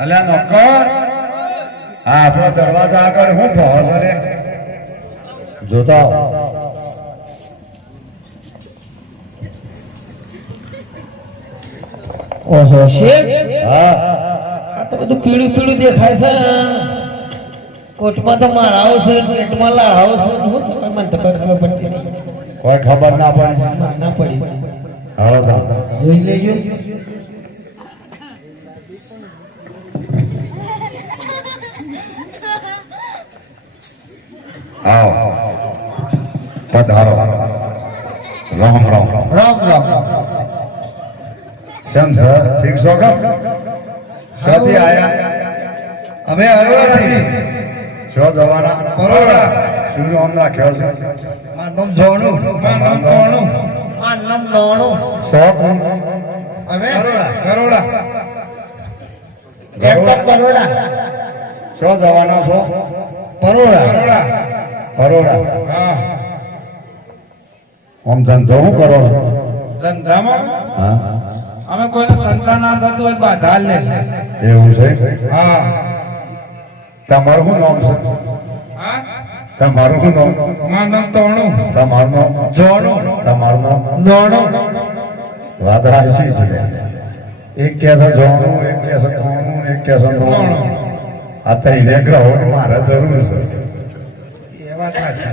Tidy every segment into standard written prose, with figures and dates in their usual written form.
અલ્યા નોકર હા આપણો દરવાજા આગળ હું પહોંચ રે જોતા ઓહો શેઠ હા આ તો બધું પીળું પીળું દેખાય છે કોટમાં તો મારાઓ છે પેટમાં લાળાઓ છે શું છે મને તો કઈ ખબર પડતી નહીં. કોઈ ખબર ના પડે ના પડી હાલો જોઈ લેજો. આવો પધારો રામ રામ રામ રામ કેમ સર ઠીક છો કે ક્યાંથી આયા અમે અરોડાથી છો જવાના બરોડા શું નામ રાખ્યો છે માનમ જોણું માનમ જોણું માનમ નોણું શોખ અમે અરોડા બરોડા છો જવાના છો પરોડા બરોડા હા આમ ધંધો શું કરો છો? ધંધામાં હા અમે કોઈને સંતાન ના થતું હોય બાધા લે એવું છે હા તમારું શું નામ છે હા તમારું શું નામ માનમ તોણું તમારું નામ જોણું તમારું નામ નોણું વાત રાશી છે એક કે છે જોણું એક કે છે કોણું એક કે છે નોણું આ તો એને ગ્રહો મારે જરૂર છે એ વાત હાચી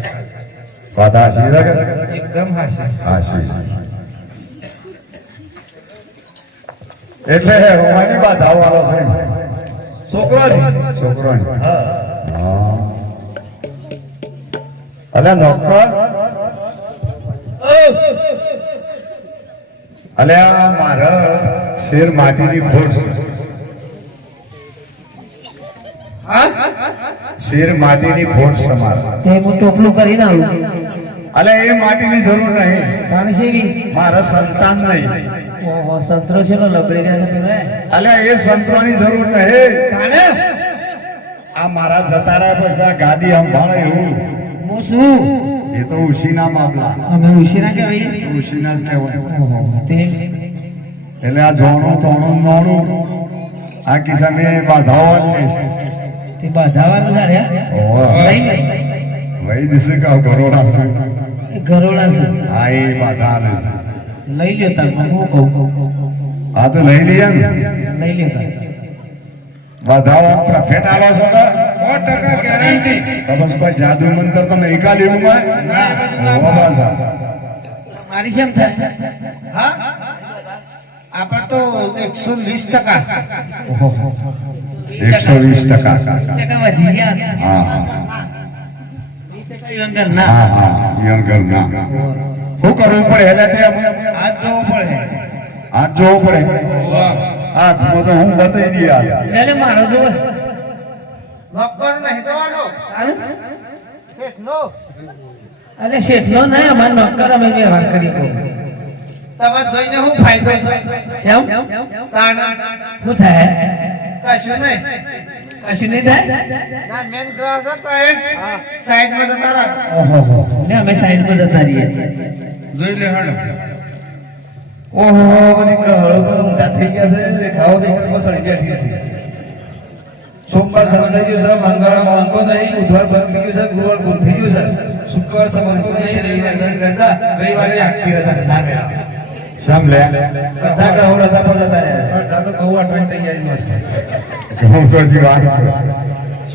વાત રાશી છે કે એકદમ હાચી રાશી એટલે રોમાની બાધા વાળો છે છોકરો છોકરો હા અલ્યા નોકર અલ્યા મારે શેર માટીની ખોટ છે શેર માટીની ખોટ છે મારે તે હું ટોપલું કરીને આવું અલ્યા એ માટીની જરૂર નહીં તાણ શેવી મારે સંતાન નહીં ઓહો સંતરો છે ને લબડી રહ્યા છે તમે અલ્યા એ સંતોની જરૂર નહીં તાણે આ મારા જતા રહ્યા પછી આ ગાદી સંભાળે એવું હું શું એ તો ઉશીના મામલા અમે ઉશીરા કહેવાય ઉશીના જ કહેવાય ઓહો તે એટલે આ જોણું તોણું નોણું આ કિસ્સા મેં બાધાઓ જ લેશે તે બાધાવાળા છે ઓહો. લઈ લઈ વહી દિશે કા ગરોડા છે એ ઘરોડા છે હા એ બાધા આલે છે લઈ લ્યો તાર હું કહું આ તો લઈ લઈએ ને લઈ લ્યો તાર બાધાઓ પ્રફેટ આલો છો કે 100% ગેરંટી બસ કોઈ જાદુ મંત્ર તો નહીં કાઢ્યું માં ઓ બાસા મારી શેમ થાય હા આપણે તો 120% ઓહો 120% ટકા વધી ગયા હા અંગર ના હા હા યંગર ના શું કરવું પડે એને તે હાથ જોવો પડે હાથ જોવું પડે હાથ તો હું બતાવી દઈએ હાથ એટલે મારો જો નોકર નહીં જવાનો શેઠનો અરે શેઠનો ના અમાર નોકર અમે વ્યવહાર કરી દો તમે જોઈને શું ફાયદો છે કેમ તાણ શું થાય કશું નહીં કશું નહીં થાય ના મેન ગ્રાહક હતા એ સાઈડમાં જતા રહે ઓહો ને અમે સાઈડમાં જતા રહીએ જોઈ લે હળ ઓહો બધી ઘરો તો ઊંધા થઈ ગયા છે દેખાવો દેખાવ મસળી બેઠી છે સોમવાર સમજાઈ ગયું છે મંગળ માનતો નહીં બુધવાર બંધ ગયું છે ગુરુવાર બંધ થઈ ગયું છે શુક્રવાર સમજતો નહીં શનિવાર રજા રવિવારે આખી રજા ના મેળા શમ લે બધા ગ્રહો રજા પર જતા રહ્યા અડધા તો ઘઉં અટવાઈ તૈયારીમાં છે ઘઉં તો હજી વાર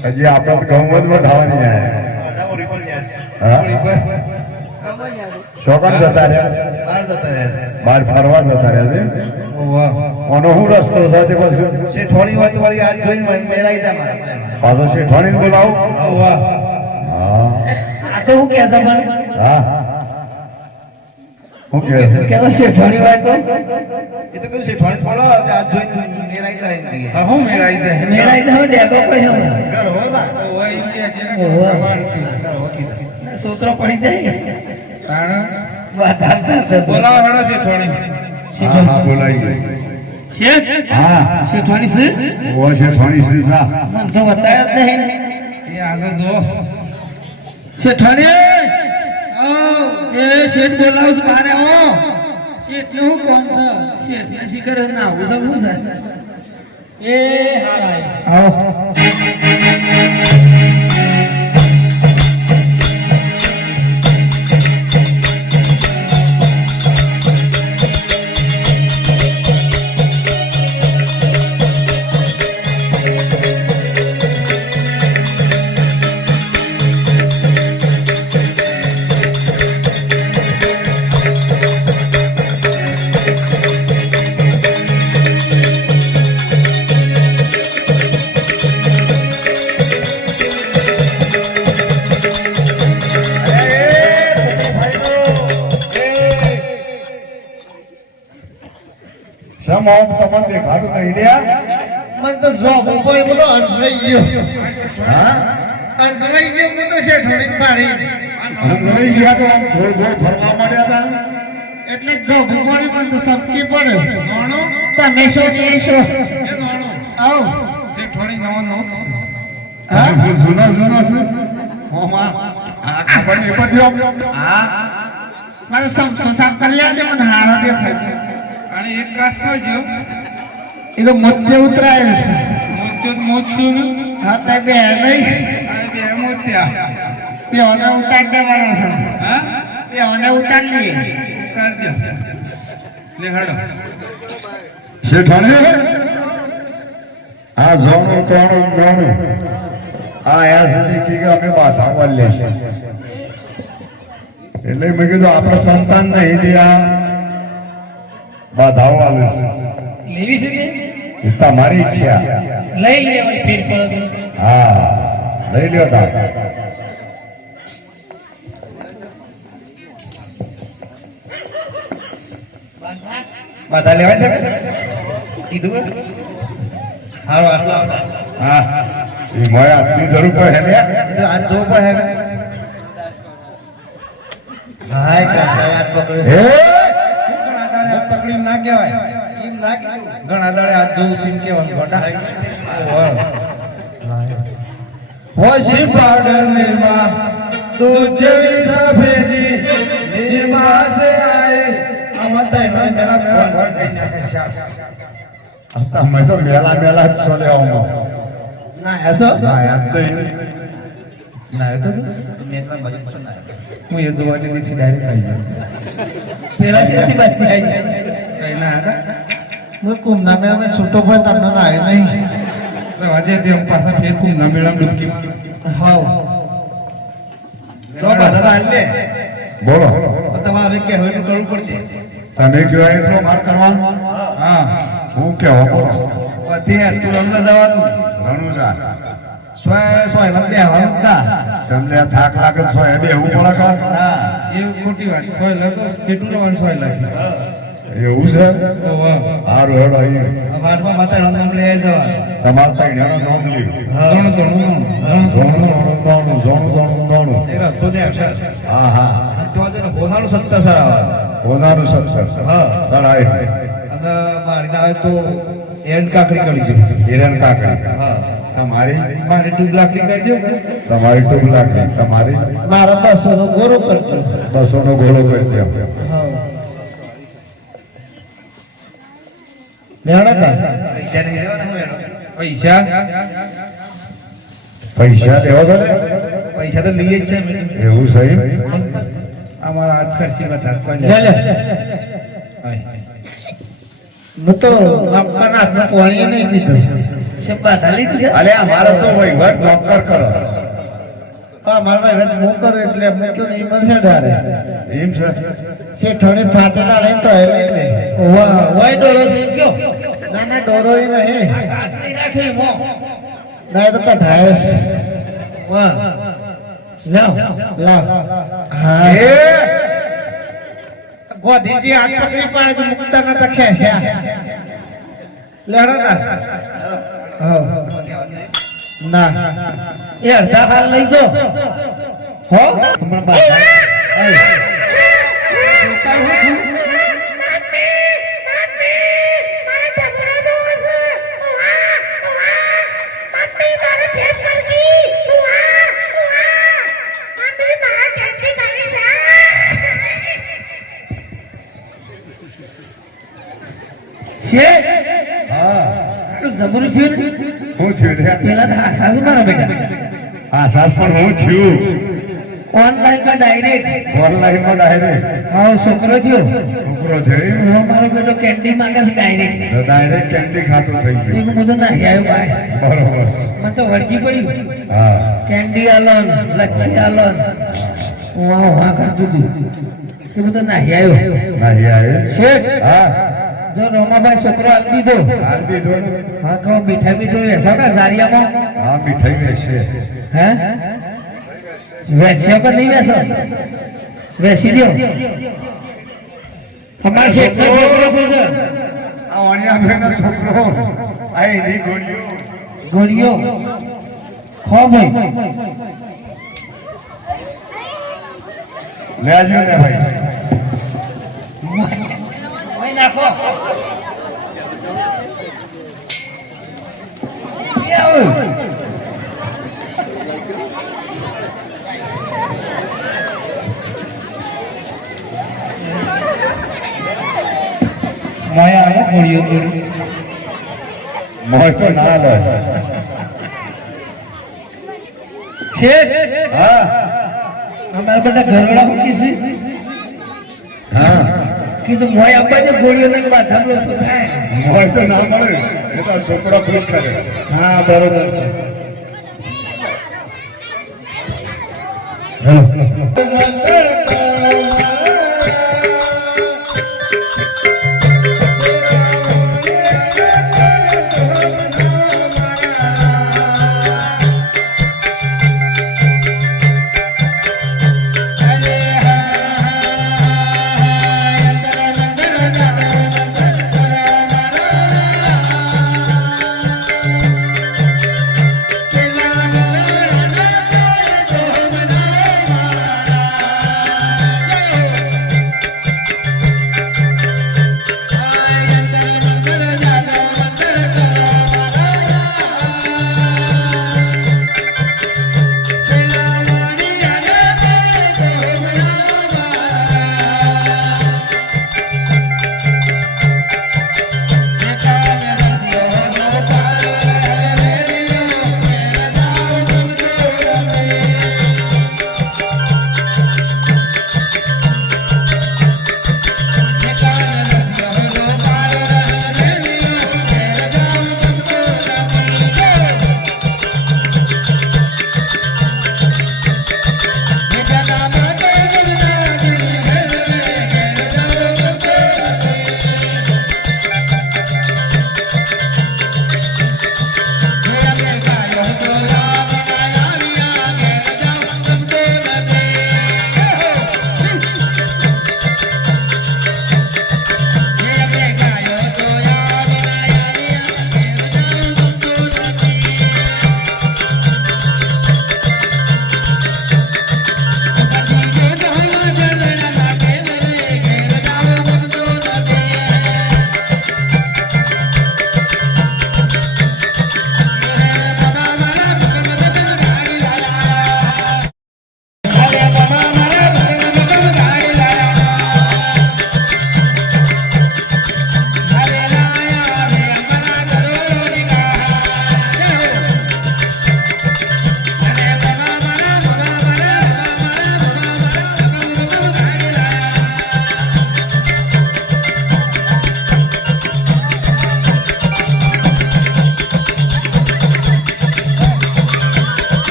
છે હજી આપણે તો ઘઉં જ વધારવાની આયા અડધા ઓડી પર ગયા છે હા ઉપર શોકન જતા રહ્યા બહાર જતા રહ્યા બહાર ફરવા જતા રહ્યા છે આનો શું રસ્તો છે તે પછી શેઠવાણી વાત વાળી હાથ જોઈને વળી મેળાઈ જાય મારા પાછો શેઠવાણીને બોલાવું હા આ તો હું કહેતો પણ હા શું કહે છે કેવો શેઠવાણી વાત તો એ તો કહ્યું શેઠવાણી બોલો હાથ જોઈને મેળાઈ જાય એમ કહીએ હું મેળાઈ જાય મેરા ઇધર ડેકો પડે હમણાં ઘર હો ના ઓય ઇન્ડિયા જેને ઓહો. સંભાળતી ઘર હો કીધા સૂત્રો પડી જાય તાણ વાત હાલતા બોલાવો હળો છે થોડી હા હા બોલાવીએ શેઠ હા શેઠવાણી છે ઓ શેઠવાણી શ્રી સા મને તો બતાવ્યા જ નહીં એ આગળ જો શેઠવાણી એ શેઠ બોલાવું છું બારે હો શેઠ નું હું કોણ છે શેઠ ને શિખર ના આવું છે શું છે એ હાય આવો શમ ઓમ તમને દેખાતું નહીં લ્યા મને તો જોબ ઉપર બધો અંજવાઈ ગયો હા અંજવાઈ ગયો હું તો શેઠોડી પાડી અંગ્રેજી ગયા તો આમ ગોળ ગોળ ફરવા માંડ્યા હતા એટલે જોબ ઉપર મને તો સબકી પડ્યો નોણો તમે શું દેશો એ નોણો આવ સે થોડી નવો નોક્સ હા જૂના જૂના છે ઓમા આ ખબર નહીં પડ્યો હા મને સમસો સાફ કરી લે દે મને હારો દેખાય અને એક કાસો જો એ તો મધ્ય ઉતરાયો છે મોત્યો મોત્સુન હા તે બે નહીં અને બે મોત્યા પેઓને ઉતાર દેવાનો છે હા પેઓને ઉતાર લઈએ ઉતાર દે લે હડો શેઠાણી આ જોણું તોણું ગોણું આ યા સુધી કે અમે બાધા વાલે છે એટલે મેં કીધું આપણે સંતાન નહીં ત્યાં બાધાઓ વાલે છે લેવી છે કે એ તમારી ઈચ્છા લઈ લેવાની ફેર પડે હા લઈ લ્યો તા બાધા લેવાય છે કીધું હારો આટલા આવતા હા એ મોય હાથની જરૂર પડે હે તો આ જો પર હે હાય કાકા યાદ પકડ્યો હે ઘણા દાડે હાથ પકડી ના કહેવાય એમ ના કીધું ઘણા દાડે હાથ જોઉં સીન કહેવાનું ગોટા હોશી પાડ નિર્મા તું જેવી સફેદી નિર્મા સે આए અમતય ન મેરા ફોન થઈ નાખે તમે તો મેલા મેલા જ છો લેવામાં ના એસો ના યાદ નહીં ના એ તો મેં પણ બજન સુના હું એ જોવા દીધી ડાયરેક્ટ આવી ગયો પેલા શેથી બાકી આવી જાય કઈ ના હતા હું કુંભના મેળા મેં છૂટો પર તમને ના નહીં આજે તે હું પાછા ફેર કુંભના મેળામાં ડૂબકી હાવ તો બધા હાલ લે બોલો તમારે કહેવાનું કરવું પડશે તમે કયો એટલો માર કરવાનો હા હું કેવો બોલો અત્યારે તું રમવા જવાનું ઘણું જા સ્વય લંબે આવવાનું તા તમને આ થાક લાગે છો એ બેહવું પડે કા હા એ ખોટી વાત સોય લગો કેટલું લેવાનું સોય લાગે એવું છે તો વાહ સારું હેડો અહીં વાટમાં માતા રંગમ લઈ જવા તમારે ત્યાં એનો નામ લ્યો ધણું ધણું જોણું એ રસ્તો દે આવશે હા હા તો આજે હોનાનું સત્તા સર આવે હોનારું સત્સર હા. સડાય અને મારી આવે તો એન્ડ કાકડી કરી છે હિરણ કાકડી હા તમારી મારે ટ્યુબ લાકડી કરજો તમારી ટૂંક લાગણી તમારી મારા બસોનો ગોરો કરજો 200 નો ગોળો કરી દે લેવડા પૈસા નહીં લેવાના હું એનો પૈસા પૈસા દેવો છો ને પૈસા તો લઈએ જ છે મેં. એવું સહી અમારા હાથ ખર્ચી બધા કોઈ લે લે હું તો આપવાના હાથમાં પાણી નહીં પીધું છે બાધા લીધી છે અલે અમારે તો વહીવટ નોકર કરો હા મારા ભાઈ હું કરું એટલે અમને તો નહીં મળશે ડારે એમ છે શેઠોડી ફાટેલા લઈને તો એ લઈ લે વાહ વાય ડોરો છે ગયો ના ના ડોરો ય નહીં ઘાસ નહીં રાખે મો ના એ તો કઢાય છે વાહ લાવ લાવ હા એ ગોધીજી હાથ પકડી પાડે તો મુક્તા નતા ખેંચ્યા લેડો ના હા ના એ અડધા હાલ લઈ જો હો હમણાં બાધા હા જબરું થયું ને હું થયું રે પેલા તો આશા છે મારા બેટા હા સાસ પણ હું થયું ઓનલાઈન માં ડાયરેક્ટ ઓનલાઈન માં ડાયરેક્ટ હા છોકરો થયો છોકરો થયો હું મારો બેટો કેન્ડી માંગે છે ડાયરેક્ટ ડાયરેક્ટ કેન્ડી ખાતું થઈ ગયું એનું બધું નાહી આવ્યો ભાઈ બરોબર મને તો વળગી પડ્યું હા કેન્ડી આલોન લચ્છી આલોન વાહ વાહ કરતું હતું એ બધું નાહી આવ્યો નહીં આવે શેઠ હા જો રોમાભાઈ છોકરો આલ દીધો હાલ દીધો ને હા કહો મીઠાઈ મીઠું વેસો કા ઝારિયામાં હા મીઠાઈ વેચશે હે વેચ્યો કે નહીં વેસો વેચી દો તમારા શેઠનો છોકરો છે આ વાણિયાભાઈનો છોકરો આ એની ગોળીઓ ગોળીઓ ખો ભાઈ લેજો ને ભાઈ ભાઈ નાખો માયા આવો ગોળીઓ મોય તો ના લે શેઠ હા અમારા બધા ઘરવાળા મૂકી છે હા કીધું મોય આપવા છે ગોળીઓ ને માથાનો શું થાય મોય તો ના મળે એ તો છોકરો ખુશ કરે હા બરોબર છે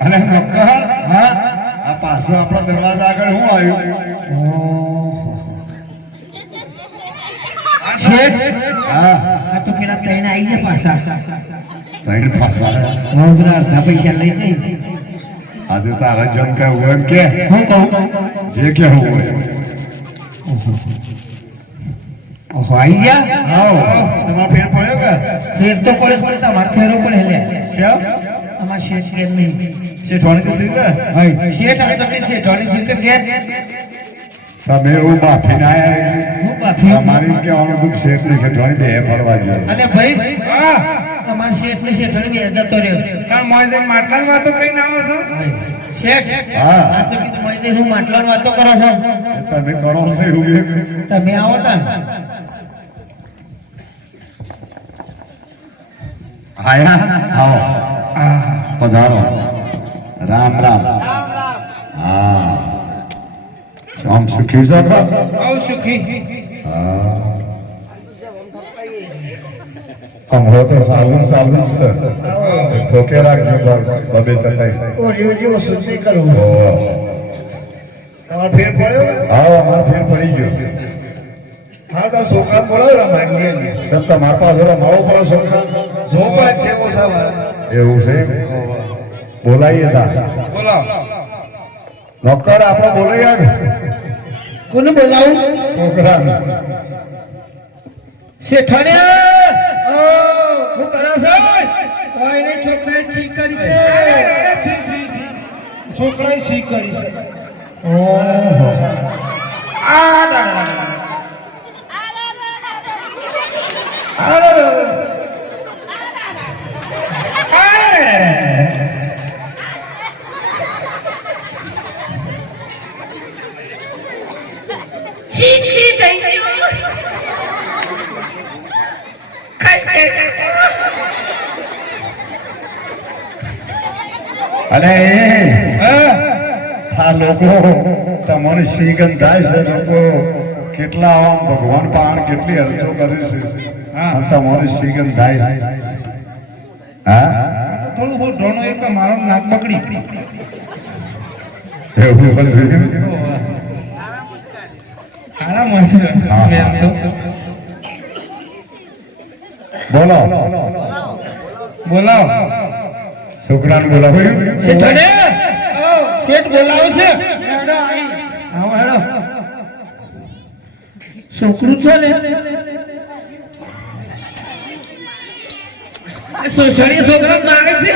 અને નોકર હા આ પાછું આપણા દરવાજા આગળ શું આવ્યું હા આ તો પેલા ટ્રેન આવી જાય પાછા ત્રણ પાછા અડધા પૈસા લઈ જઈ આજે તારા જમ કે હોય એમ કે હું કહું જે કે હોય આવી ગયા આવો તમારો ફેર પડ્યો કે ફેર તો પડે પણ તમારે ફેરો પડે લે કેમ અમાર શેઠ કે નહીં શેઠવાણી તો સીધા શેઠ આ તો કે શેઠવાણી જીત કે તમે એવું માફી ના હું માફી અમારી કહેવાનું હતું શેઠ ને શેઠવાણી બે ફરવા ગયો અને ભાઈ તમાર શેઠ ને શેઠવાણી બે જતો રહ્યો છે કારણ મોજે માટલાની વાતો કઈ ના આવો છો શેઠ હા. આ તો કીધું મોજે હું માટલાની વાતો કરો છો તમે કરો છો એવું તમે આવો તા આયા આવો પધારો રામ રામ હા આમ સુખી છો કા? આવ સુખી હમણાં તો સારું સારું છે ઠોકે રાખજો બબે તતાઈ ઓરિયો જેવો શુદ્ધિ કરવું તમારો ફેર પડ્યો હા અમારો ફેર પડી ગયો હા તો છોકરા બોલાવો રમાય તમ તમારા પાસે માવો પડો છોકરા જો પણ છે ઓ સાહેબ એવું છે બોલાઈએ તા બોલો નોકર આપણે બોલાઈ આવે કોને બોલાવું છોકરા શેઠવાણી હું કરો છો કોઈ નહીં છોકરાએ છી કરી છે છોકરાએ છી કરી છે અને આ લોકો તમારી શ્રીગંધ થાય છે લોકો કેટલા આમ ભગવાન પાણ કેટલી અરજો કરે છે અને તમારી શ્રીગંધ થાય છે હા થોડું બહુ ઢોણો એક મારો નાક બગડી એવું બધું આરામ હોય છે બોલો બોલાવો છોકરાને બોલાવ્યું શેઠવાણી શેઠ બોલાવે છે આવો હેડો છોકરું છે ને સોસડી છોકરા માગે છે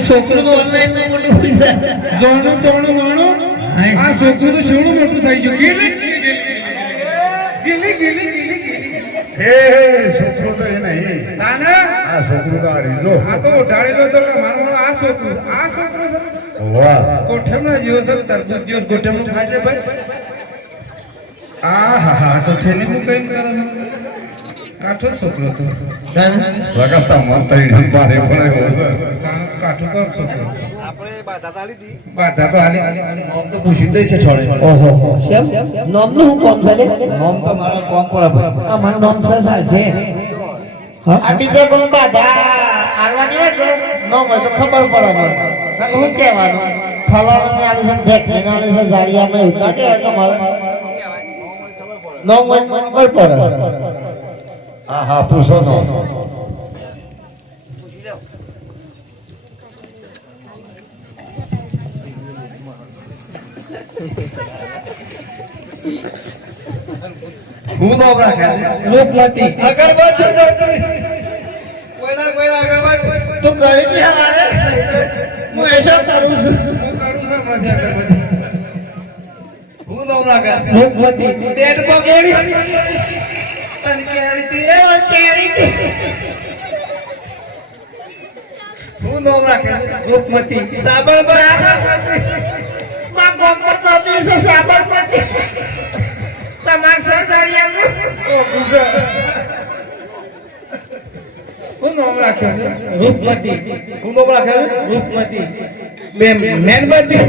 છોકરું તો ઓનલાઈન માં મોટું હોય છે જોણું તોણું માણું આ છોકરું તો શેવડું મોટું થઈ ગયું ગીલી ગીલી ગીલી ગીલી ગીલી એ છોકરો તો એ નહીં નાના આ છોકરો તો આ રીજો આ તો ઉઠાડેલો તો કે મારો આ છોકરો છે વાહ કોઠેમનો જેવો છે તરબૂચ જેવો કોઠેમનું ખાય છે ભાઈ આ હા હા તો થેલીનું કઈ કરો છો કાઠો છોકરો તો લગાતા મન તઈ મારે પડે છે કાઠો કો છોકરો બાધા તો હાલી નામ તો પૂછી દે છે છોડે ઓહો કેમ નામનું હું કોમ ચાલે નામ તો મારો કોમ પર ભાઈ આ મારું નામ સસા છે આ બીજે કોઈ બાધા આલવાની હોય તો નામ હોય તો ખબર પડે મને હું કહેવાનું ફલાણાને આલી છે ભેટને આલી છે જાડિયામાં એવું ના કહેવાય કે મારે નામ હોય તો ખબર પડે હા હા પૂછો તો હું નામ રાખે છે રૂપમતી અગરબત્તી કોઈના અગરબત્તી તું કરી દે મારે હું એસો કરું છું હું કાઢું છું મજા કરવા હું નામ રાખે રૂપમતી ટેટ પકેડી હું નામ રાખે રૂપમતી સાબર પર માં ગોપર તો દિવસે સાબરમતી તમાર સજાડિયાનું હું નામ રાખે રૂપમતી હું નામ રાખે રૂપમતી મેનબત્તી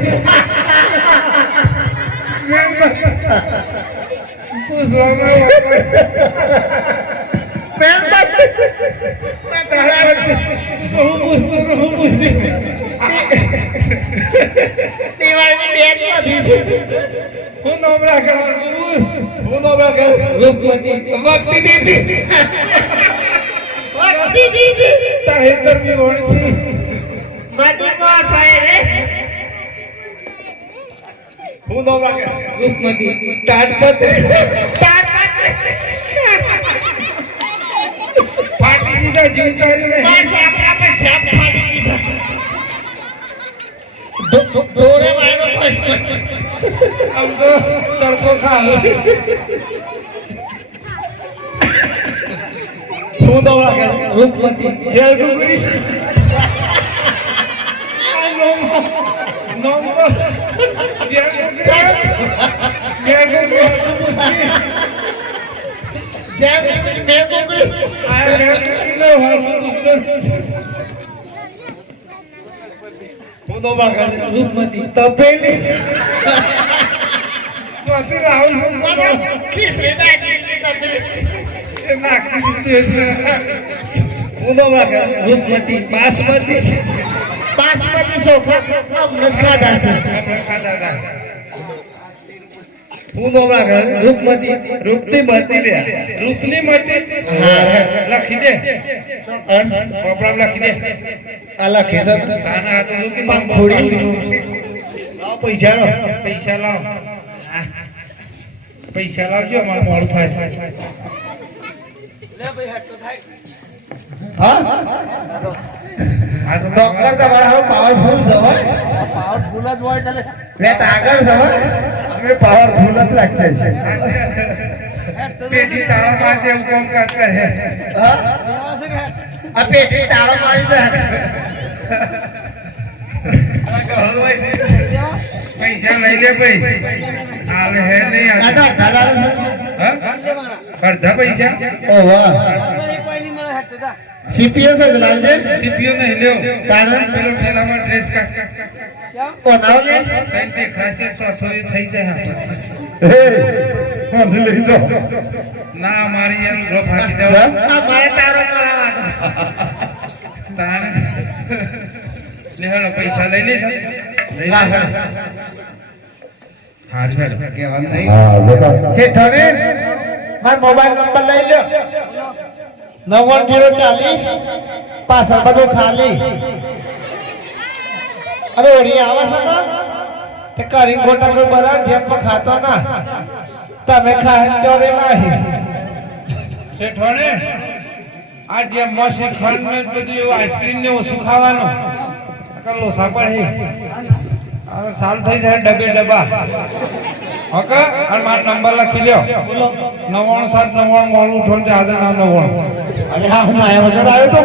હું નામ રાખે હું નામ રાખે રૂપમતી વક્તિ દીદી તાહેતર ની વણસી હું નો વાગે રૂપમતી તાટપત ફાટી દીધા જીવ તારી બસ આપણા પર સાપ ફાટી ગઈ છે. દોરે વાયરો બસ આમ તો તડકો ખા હું નો વાગે રૂપમતી જય ગુગરી નો જેમ બે કોકડી હું નો વાગે રૂપમતી તપેલી ખીસરી નાખી હું નો વાગે રૂપમતી બાસમતી બાસમતી ચોખા અમૃત ખાધા છે. હું નો વાગે રૂપમતી રૂપની બતી લે રૂપની મતી લખી દે પ્રોબ્લેમ લખી દે આલા ખેતર તાના હાથ રૂપી પંખોડી પૈસા નો પૈસા લાવ પૈસા લાવજો અમારે મોડું થાય હા આ તો ડોક્ટર તમારા પાવરફુલ છે હો. પાવરફુલ જ હોય એટલે લે તો આગળ છે હો. અમે પાવરફુલ જ લાગીએ છીએ પેટી તારા માટે એવું કામકાજ કરે હા? આ પેટી તારો મારી દે પૈસા લઈ લે ભાઈ આવે હે નહીં આ તો આવે દાદા છે. હા? અડધા પૈસા ઓ વાહ સીપીએસ જ લાવજે સીપીઓ નહીં લ્યો કારણ પેલો ઠેલામાં ડ્રેસ કાઢ બનાવજે તઈ તે ખાસે સોસો એ થઈ જાય આપણે. હે મને લઈ જાઓ ના મારી યાર લો ફાટી દેવા આ મારે તારો મળવાનો તાને લે હેલો પૈસા લઈ લે લા હેડ. હા હેલો કહેવાનું નહીં હા જતા શેઠોને મારો મોબાઈલ નંબર લઈ લ્યો 9040 પાછળ બધું ખાલી અરે ઓરી આવે છે ને તે કરી ખોટા કોઈ બરાબર જેમ પણ ખાતો ના તમે ખાય ચોરે નહીં શેઠોને આ જે મસી ખંડ ને બધું એવું આઈસ્ક્રીમ ને ઓછું ખાવાનું કલ્લો સાપડ હે આ ચાલુ થઈ જાય ડબ્બે ડબ્બા ઓકે અને મારો નંબર લખી લ્યો 99 7 99 મોડું ઉઠો ને દાદા ના 99 અરે હા હું આયા વગર આવ્યો તો